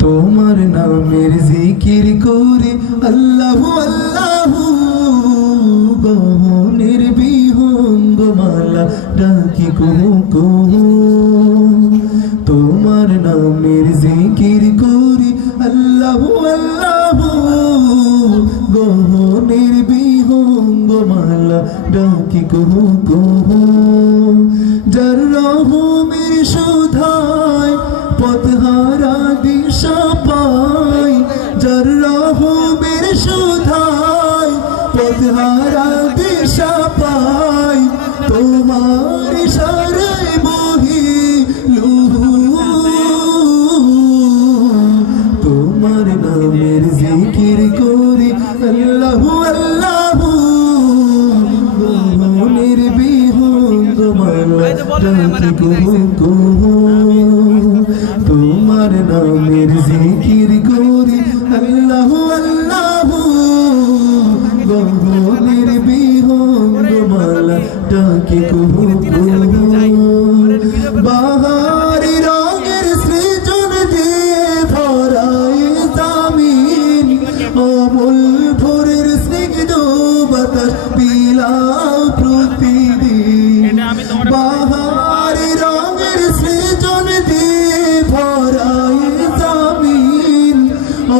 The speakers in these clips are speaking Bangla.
তোমার নামের জিকির করি আল্লাহু আল্লাহু গহনের বিহঙ্গ মালা ডাকি কুহু কুহু তোমার নামের জিকির করি আল্লাহু আল্লাহু গহনের বিহঙ্গ মালা ডাকি কুহু কুহু যার রহমের সুধায় পথহারা দিশা পাই যার রহমের সুধায় পথহারা দিশা পাই তোমার ইশারায় বহি লুহু তোমার নামের জিকির করি আল্লাহু আল্লাহু গহনের বিহঙ্গ মালা ডাকি কুহু কুহু তোমার নামের জিকির করি আল্লাহু আল্লাহু গহনের বিহঙ্গ মালা ডাকি কুহু কুহু বাহারি রঙের সৃজন দিয়ে ভরায় জামিন অমূল ভোরের স্নিগ্ধ বাতাস বিলাও প্রতিদিন বাহারি রঙের সৃজন দিয়ে ভরায় জামিন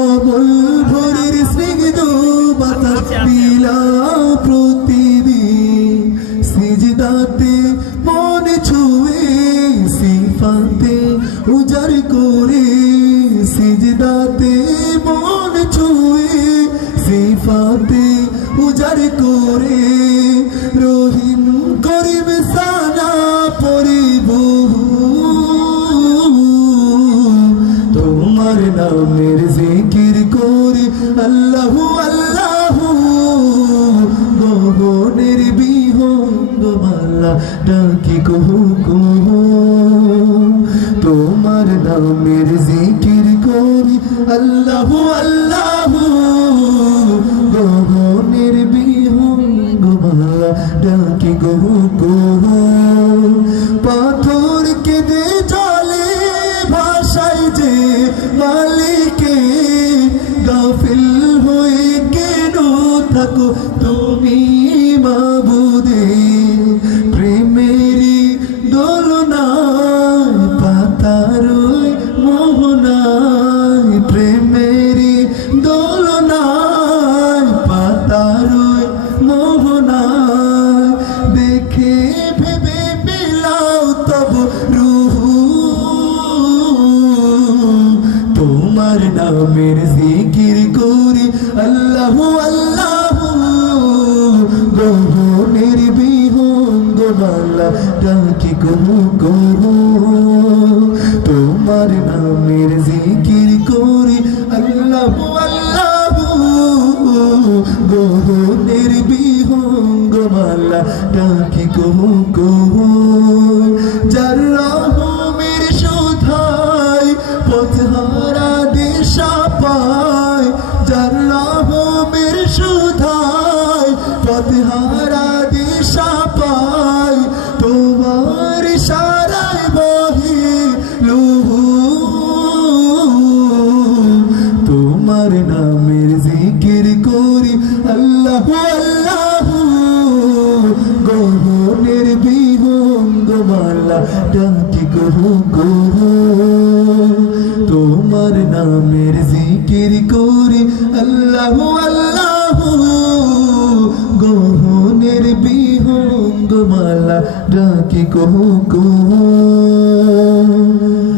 অমূল ভোরের স্নিগ্ধ বাতাস বিলাও প্রতিদিন সিজদাতে মন ছুঁয়ে সিফাতে উজাড় করে সিজদাতে মন ছুঁয়ে সিফাতে উজাড় করে রহিম করিম সানা পরিব তোমার নামের জিকির করি আল্লাহু আল্লাহু গহনের বিহঙ্গ মালা ডাকি কুহু কুহু তোমার নামের জিকির করি আল্লাহু আল্লাহু গহনের বিহঙ্গ মালা ডাকি কুহু কুহু পাথর কেঁদে চলে ভাষায় যে মালিকে গাফিল হয়ে কেন থাকো তুমি মাবুদে প্রেমেরই দোলনায় পাতারই মোহনায় প্রেমেরই দোলনায় পাতারই মোহনায় দেখে ভেবে বিলাও তব রুহু তোমার নামের জিকির করি আল্লাহু আল্লাহু গহনের বিহঙ্গ মালা ডাকি কুহু কুহু তোমার নামের জিকির করি আল্লাহু আল্লাহু গহনের বিহঙ্গ মালা ডাকি কুহু কুহু যার রহমের সুধায় পথহারা দিশা পায় যার রহমের সুধায় পথহারা দিশা পায় তোমার ইশারায় বহি লুহু তোমার নামের জিকির করি আল্লাহু আল্লাহু গহনের বিহঙ্গ মালা ডাকি কুহু কুহু তোমার নামের জিকির করি আল্লাহু আল্লাহু গহনের বিহঙ্গ মালা ডাকি কুহু কুহু